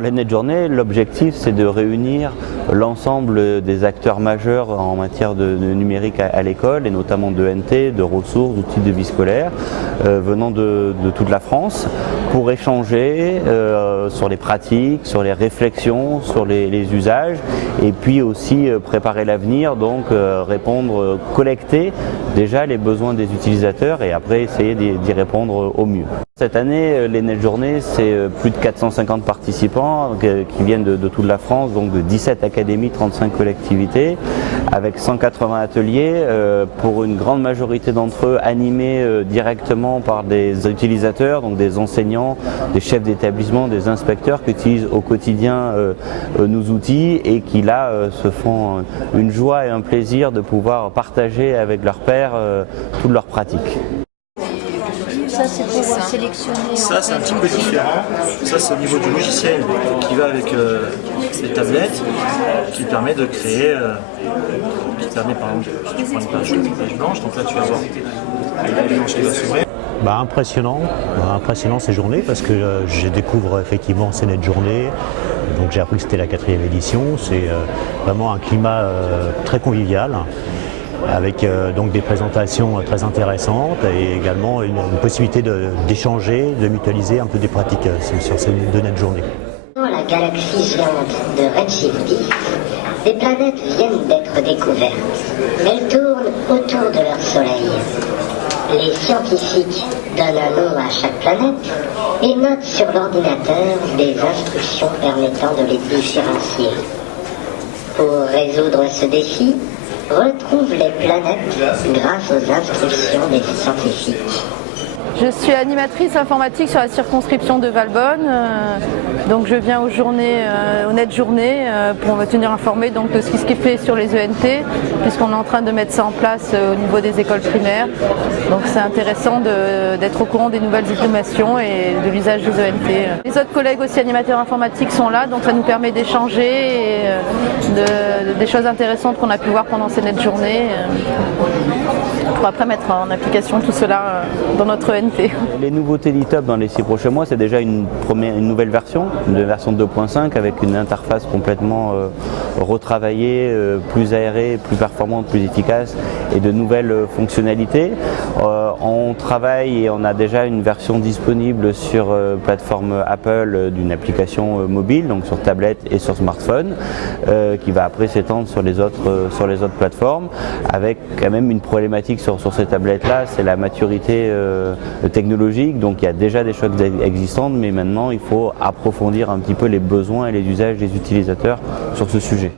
Alors l'ENET Journée, l'objectif c'est de réunir l'ensemble des acteurs majeurs en matière de numérique à l'école, et notamment de NT, de ressources, d'outils de vie scolaire, venant de toute la France, pour échanger sur les pratiques, sur les réflexions, sur les usages, et puis aussi préparer l'avenir, donc répondre, collecter déjà les besoins des utilisateurs et après essayer d'y répondre au mieux. Cette année, l'ENET Journée, c'est plus de 450 participants qui viennent de toute la France, donc de 17 académies, 35 collectivités, avec 180 ateliers, pour une grande majorité d'entre eux animés directement par des utilisateurs, donc des enseignants, des chefs d'établissement, des inspecteurs qui utilisent au quotidien nos outils et qui là se font une joie et un plaisir de pouvoir partager avec leurs pairs toutes leurs pratiques. Ça, c'est pour sélectionner. Ça, c'est un petit peu différent. Ça, c'est au niveau du logiciel qui va avec les tablettes, qui permet de créer, qui permet par exemple, si tu prends une page blanche, donc là tu vas voir la page blanche qui va s'ouvrir. Impressionnant ces journées parce que je découvre effectivement ces NET Journées. Donc j'ai appris que c'était la 4e édition. C'est vraiment un climat très convivial, avec donc des présentations très intéressantes et également une possibilité d'échanger, de mutualiser un peu des pratiques sur ces 2 NET Journées. Dans la galaxie géante de Redshift 10, des planètes viennent d'être découvertes. Elles tournent autour de leur soleil. Les scientifiques donnent un nom à chaque planète et notent sur l'ordinateur des instructions permettant de les différencier. Pour résoudre ce défi, retrouve les planètes grâce aux instructions des scientifiques. Je suis animatrice informatique sur la circonscription de Valbonne, donc je viens aux NET Journées pour me tenir informée donc, de ce qui se fait sur les ENT, puisqu'on est en train de mettre ça en place au niveau des écoles primaires. Donc c'est intéressant d'être au courant des nouvelles innovations et de l'usage des ENT. Les autres collègues aussi animateurs informatiques sont là, donc ça nous permet d'échanger des choses intéressantes qu'on a pu voir pendant ces NET Journées, pour après mettre en application tout cela dans notre ENT. Les nouveautés d'eTop dans les 6 prochains mois, c'est déjà une nouvelle version, une version 2.5 avec une interface complètement retravaillée, plus aérée, plus performante, plus efficace et de nouvelles fonctionnalités. On travaille et on a déjà une version disponible sur plateforme Apple d'une application mobile, donc sur tablette et sur smartphone, qui va après s'étendre sur les autres plateformes, avec quand même une problématique sur ces tablettes-là, c'est la maturité technologique. Donc il y a déjà des choses existantes, mais maintenant il faut approfondir un petit peu les besoins et les usages des utilisateurs sur ce sujet.